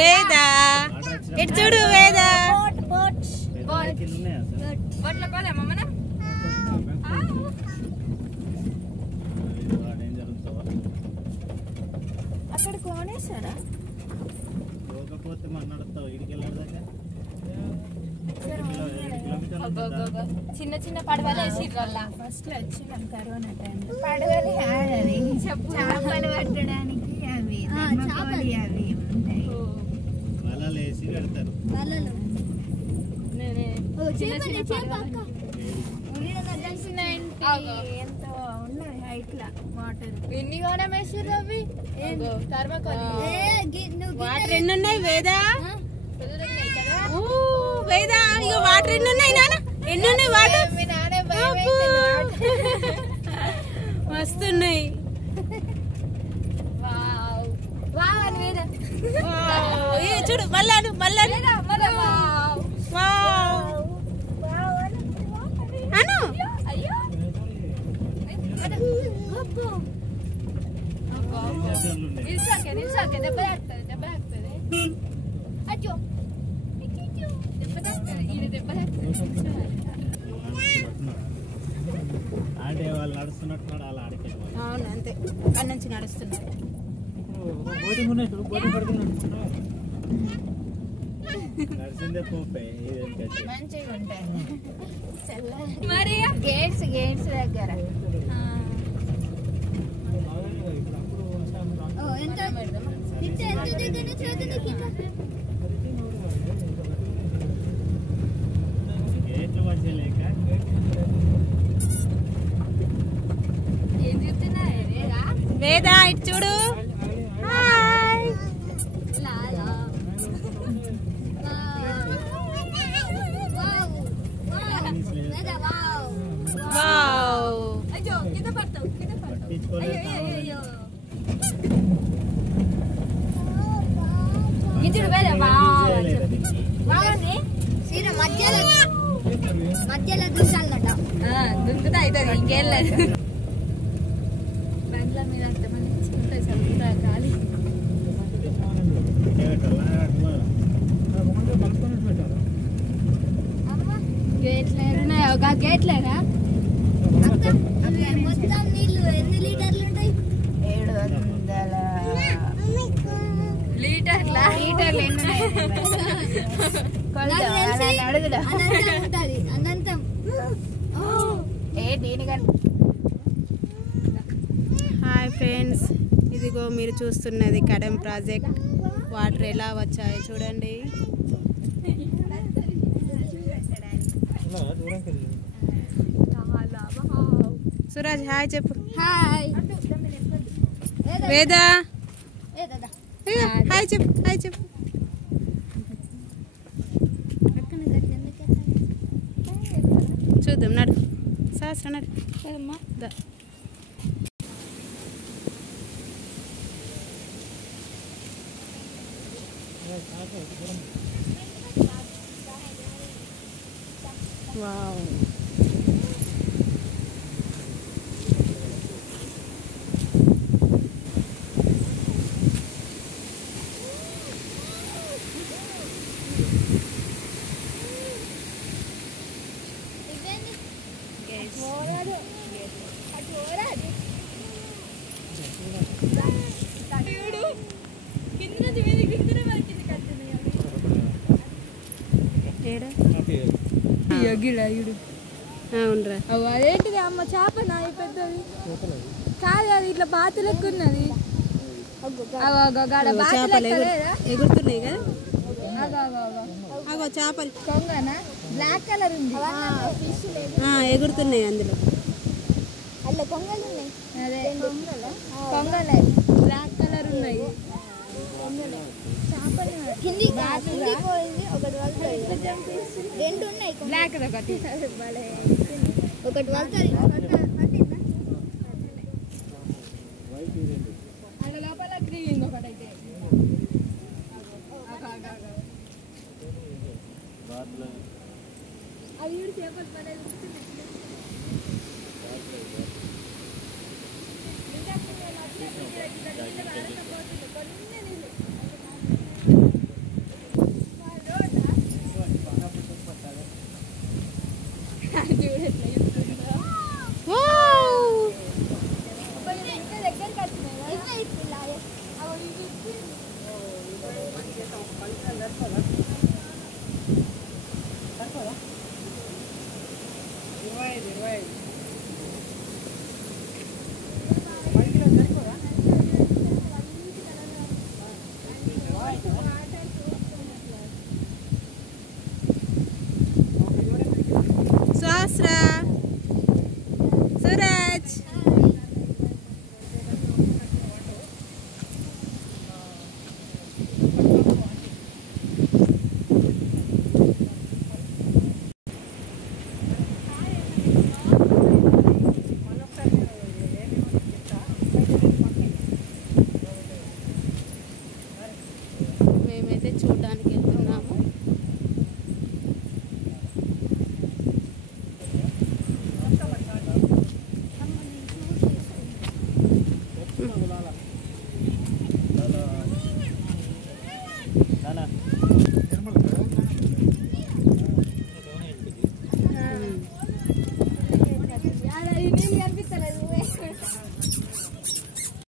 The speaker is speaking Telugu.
వేద ఇటు చూడు వేద అక్కడ కోనేసారా చిన్న చిన్న పడవలు వేసిర్రల్లా ఫస్ట్ లో వచ్చినాం కరోనా టైంలో పడవలు అవి చేపలు పట్టడానికి అవి అవి ఉంటాయి ఎంతో ఉన్నది హైట్ లా వాటర్ ఎన్ని గానం వేసిర్రు అవి వాటర్ ఎన్ని ఉన్నాయి వేదా వేదా ఇక వాటర్ ఎన్ని ఉన్నాయి నాన్న ఎన్ని ఉన్నాయి వాటర్ మస్తున్నాయి చూడు మళ్ళాను మళ్ళాను అను దెబ్బ అయ్యో అవును అంతే అన్న నుంచి నడుస్తున్నారు మంచిగా ఉంటాయి మరి గేట్స్ దగ్గర వేద ఇటు చూడు మధ్యలో దుంకాలట దుంకుతా అవుతుంది ఇంకేం లేదు బండ్ల మీద అంతమంది ఇచ్చుకుంటే చదువుతా ఖాళీ గేట్లేనా ఒక గేట్లేనా మొత్తం నీళ్ళు ఎన్ని లీటర్లు ఉంటాయి 700 లీటర్లు అనంతం హాయ్ ఫ్రెండ్స్, ఇదిగో మీరు చూస్తున్నది కడెం ప్రాజెక్ట్. వాటర్ ఎలా వచ్చాయో చూడండి. సురాజ్ హాయ్ చెప్పు. హాయ్ వేదా హాయ్ చెప్పు. హాయ్ చెప్పు. చూద్దాం నడు శాస్త్ర నడు. వావ్ అవునరా. అదేంటిది అమ్మ చేపనా పెద్దది కాదు, అది ఇట్లా బాతు లెక్క ఉన్నది. చేపలు ఎగురుతున్నాయి కదా. అగో చేపలు కొంగనా బ్లాక్ కలర్ ఉంది, ఎగురుతున్నాయి అందులో. అట్లా కొంగలు ఉన్నాయి. అదే కొంగలే బ్లాక్ కలర్ ఉన్నాయి. రెండు ఉన్నాయి బ్లాక్ ఒకటి ఒకటి అలా లోపల గ్రీన్ ఒకటి అయితే అవి చేపలు పడేది. కొన్ని సుహాస్రా సూరజ్